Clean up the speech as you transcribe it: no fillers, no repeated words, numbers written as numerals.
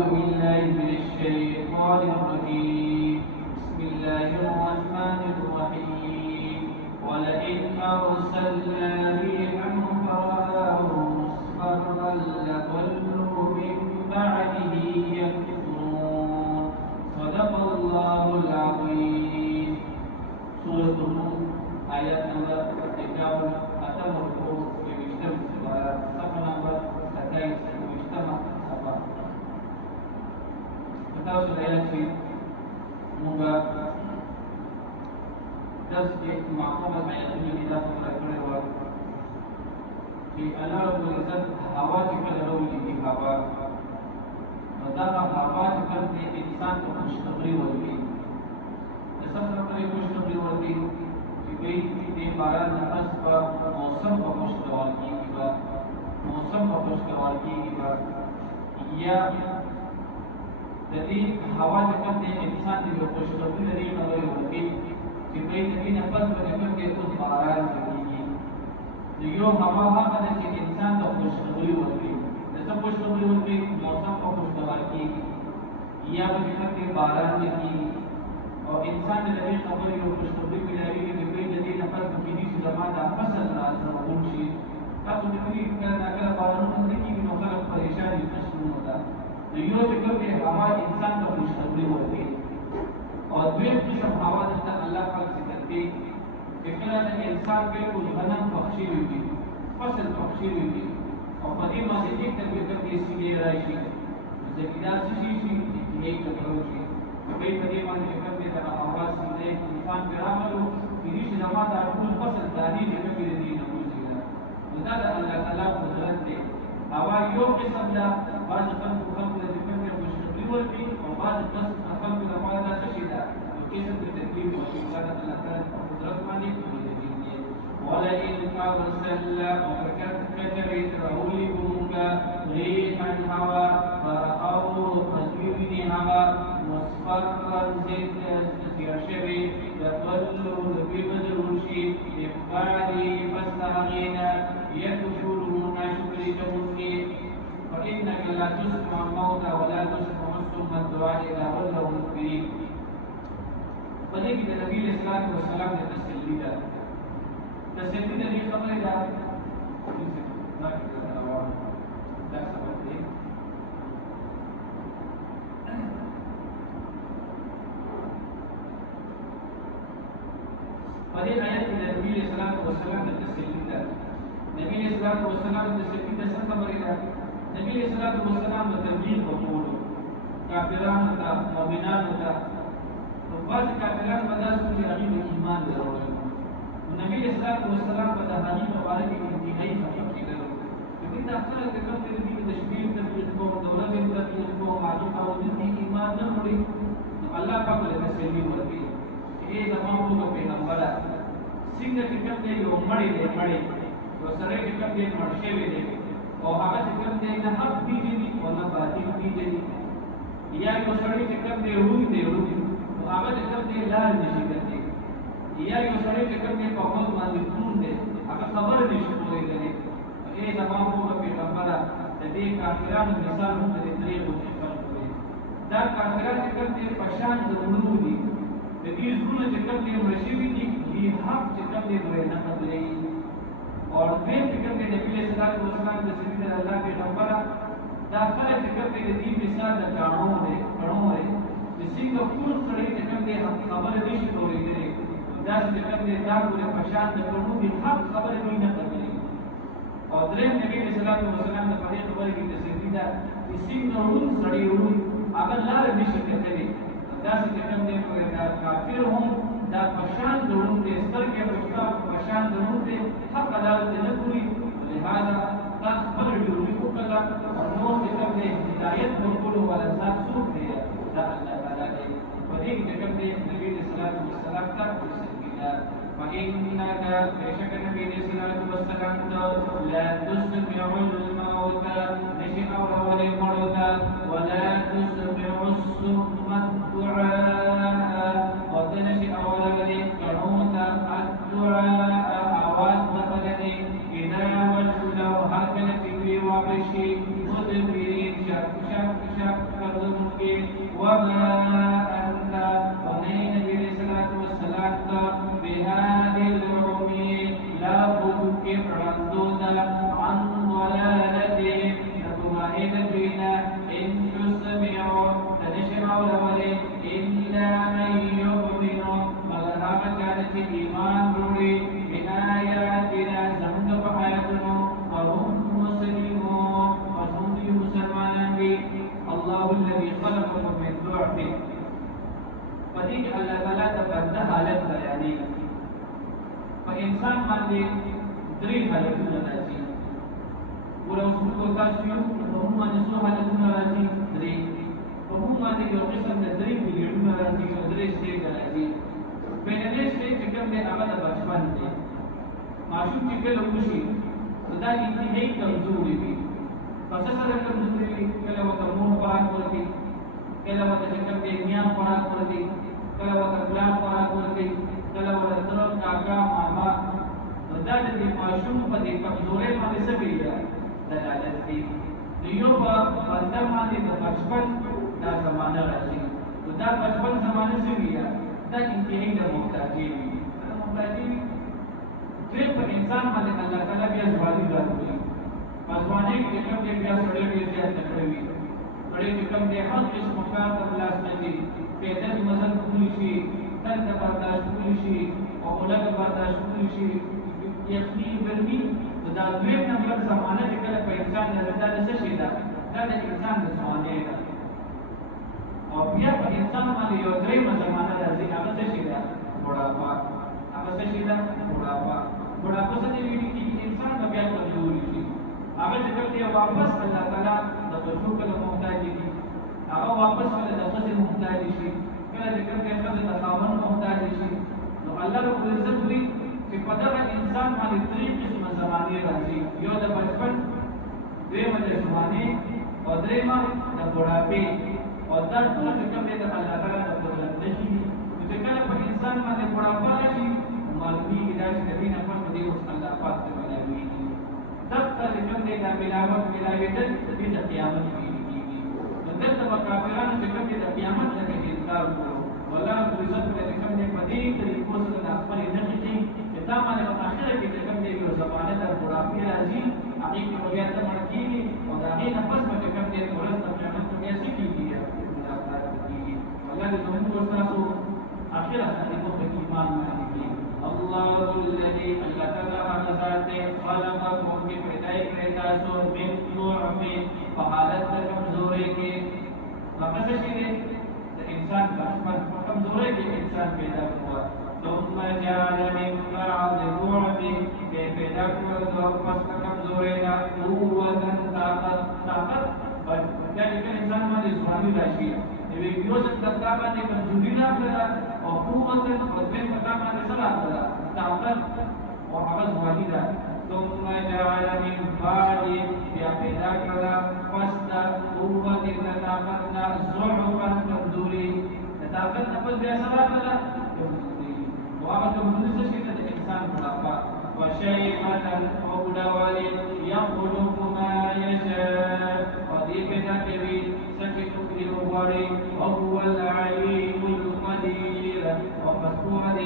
أعوذ بالله من الشيطان الرجيم بسم الله الرحمن الرحيم ولئن أرسلنا ريحا فرآه مصفرا لظلوا من بعده يكفرون صدق الله العظيم. سورة النور آيات نمبر 51 أتم الركوع في مجتمع صفحة نمبر 27 مجتمع صفحة تاسو آيات في موږ درس کې معقومه آیاتونه دي تاسو ته کړی و چې الله رب العزت هوا چې کله راولي هوا نو دا هوا چې کله انسان ته خوشخبري ورکوي د څه خبرې خوشخبري ورکوي چې دوی د باران نه پس به موسم به خوشګوار کېږي به موسم به خوشګوار کېږي به یا د دې هوا چې کوم دی انسان د یو خوشخبري د دې خبرې ورکوي چې دوی د دې نه پس به کوم کې اوس باران کېږي نو یو هوا هغه ده چې انسان ته خوشخبري ورکوي د څه خوشخبري ورکوي موسم به خوشګوار کېږي یا به کوم کې باران کېږي او انسان د دې خبرې او خوشخبري ملایوي چې دوی د دې نه پس به کېږي چې زموږ د فصل راځون شي تاسو د دې کله بارانونه نه کېږي نو خلک پریشان دي فصلونو ته نو یو چې کوم دی هوا انسان ته خوشخبري ورکوي او دویم قسم هوا دلته الله پاک ذکر کوي چې کله د انسان بالکل غنم پخشي وي فصل پخشي وي او په دې باندې یک تکلیف کې سیلې راشي زمیدار شي یک تکلیف شي په دې باندې کوم دی د اواز سیلې انسان پیراملو دې چې زما د ټول فصل دانی دې کې دې نه وځي دا د الله تعالی قدرت دی هوا یو قسم ده بعض خلق د فکر خوشخبري ورکوي او بعض خلق د لپاره دا څه ده نو قسم د تکلیف ورکوي دا د الله تعالی قدرت باندې کوي دي ولئن أرسلنا وكتبت رسولكم ريحا هوا فرأوه تسويد هوا مصفرا زيت يرشبي يظلوا نبي بدروشي إفقادي فاستهغينا يكفرون شكركم فإنك لا تسمع الموتى ولا تسمع الصم الدعاء إذا ولوا مدبرين. فلذلك النبي عليه الصلاة والسلام تسلي ده تسلي ده ليه خبر ده فدې آیت کې نبی عليه الصلاة والسلام تسلي ده نبی عليه الصلاة والسلام تسلي ده څه خبره ده نبی عليه الصلاة والسلام د تبلیغ وکړو کافرانو ته مؤمنانو ته نو بعض کافرانو په داسې چې هغه ایمان درلود نبی عليه الصلاة والسلام په هغه مبارک کې انتهایی فقط کېدل چې دا خلک د کوم دې د شپې تبلیغ کوو د ورځې تبلیغ کوو هغه او د ایمان نه وړي الله پاک له تسلی ورکړي چې زموږ پیغمبره څنګه چې کوم دی یو مړی دی یو سره چې کوم دی مړ شوی دی او هغه چې کوم دی نه حق پیژني او نه باطل پیژني یا یو سړی چې کوم دی روح دی او هغه چې کوم دی لار نشي کوي یا یو سړی چې کوم دی په خپل باندې خون دی هغه خبر نشي کولای زموږ پیغمبره د دې کافرانو مثال هم د دې خلکو دی دا کافران چې کوم دی په شان د ورونو دي د دې زړه چې کوم دی مشوي دي دې حق چې کوم دی نه قبلې اور دې چې کوم دی نبی صلی الله علیه وسلم د سید الله پیغمبره دا خلک چې کوم دی د دې مثال د کانو دی د څنګه ټول سړی چې کوم دی خبره نشي کولای دا چې کوم دی دا پورې په شان د ورونو دي حق خبره نه قبلې او دریم نبی صلی الله علیه وسلم د پدې خبرې کې تسلی ده چې څنګه ورون سړی ورون هغه لار نشي کېدلی دا چې کوم دی دا کافر هم دا پشان ورون دي سترګې پشان ورون دي حق عدالت نه کوي لہذا دا خبره ضروري وکړه او نو چې کوم دی هدایت ورکړو ولا ځان څوک دی دا الله تعالی دی پدې کې کوم دی نبی صلی الله علیه وسلم ته تسلی ده فإنك بشك النبي صلى الله عليه وسلم لا تسمع الموتى نشئ أولى الموتى ولا تسمع الصم الدعاء وتنشئ أولى الموتى الدعاء آواز مثلني إذا ولوا هكذا تجري وبشي مدبرين شك के वमा अंता वने नबी सल्लल्लाहु अलैहि वसल्लम का बिहादिल उमी ला बुदु के प्रबंधोदा अन वलालते नबुवाहे नबीना इन तुस्मिउ तदशमाउ लवले इल्ला मन युमिनु मगर हम जानते ईमान रोड़ी बिआयातिना जमद बहायतनो वहुम मुस्लिमून वहुम मुसलमान भी अल्लाह الذي خلقكم من ضعف पतिक अल्लाह ताला द बंदा हालत बयानी पर इंसान माने द्री हालतुन राजी और उसको कासियो हम माने सो हालतुन राजी द्री हम माने यो किस्म द द्री बिलियन राजी और द्री स्टेज राजी पहले स्टेज कम में आवाज बचपन दे मासूम के लोगोशी खुदा इंतहाई कमजोरी भी pasasara kemzuri kalau wata mun khorak kurti kalau wata jakam de niya khorak kurti kalau wata plan khorak kurti kalau wata terus kaka mama dan di masyum pada kemzore mane sebiya dalalat di diyo ba banda mane da bachpan da zamana razi to da bachpan zamana sebiya da intihai da muhtaji train पर इंसान माने अल्लाह ताला भी अजवाली रात हुई मजवाने के कम दे प्यास बड़े भी दिया तकरवी बड़े के कम दे हर किस मुकाम पर लाश में दी पैदल मजल पुलिशी तन का बर्दाश्त पुलिशी और उलग बर्दाश्त पुलिशी यकीनी बर्मी तो दादवे नंबर जमाने के कल पर इंसान नजर से सीधा दादा इंसान के जमाने का और बिया पर इंसान माने यो द्रे जमाना राजी आगे से सीधा बुढ़ापा आगे से सीधा बुढ़ापा से नहीं की इंसान का क्या कमजोरी थी आगे जब ये वापस अल्लाह ताला द बच्चों के मोहताज थी आगे वापस वाले दफे से मोहताज थी कल जिक्र के दफे से तखावन मोहताज थी तो अल्लाह रब्बुल इज्जत हुई कि पता है इंसान माली तरीक किस्म जमाने राजी यो द बचपन दे मजे जमाने और दे मां द बुढ़ापे और दर तो जिक्र के अल्लाह ताला द बदलत नहीं जिक्र पर इंसान माले बुढ़ापा नहीं मालूमी इलाज करीन अपन बदी उस अल्लाह पाक से बना हुई तब तक जिक्र दे दा मिलावट मिलावेदन भी क़यामत की तो तब तक काफिरान जिक्र दे दा क़यामत तक इंतजार करो वला रिजत में जिक्र दे बदी तरीकों से दा पर नहीं थी किताब में आखिर के जिक्र दे जो ज़माने दा बुढ़ापे राजी आगे की वजह से मरकी और दाही नफस में जिक्र दे औरत क़यामत को कैसे की है मुलाकात की वला जो को सासो आखिर को ईमान में الله الذي خلقنا مزاته خلقكم के पैदाई करता सो من ضعف فحالت कमजोरी के वापस सीधे इंसान बचपन कमजोरी के इंसान पैदा हुआ ثم جعل من بعد ضعف के पैदा हुआ तो वापस कमजोरी ना قوة ताकत और क्या इंसान में जिस्मानी राशि है ये क्यों से तत्काल में कमजोरी ना करा और قوة قدرت पता में सला करा ताकत और आवाज वाहिदा ثم جعل من بعد या पैदा करा फस्ता قوة ताकतना ضعفا कमजोरी ताकत नफस भी सला करा वो आवाज कमजोरी से सीधा इंसान बुढ़ापा وشيخة أولوال يخلق ما يشاء وذيك ذاكري سكت الواري وهو العليم القدير ومسكوه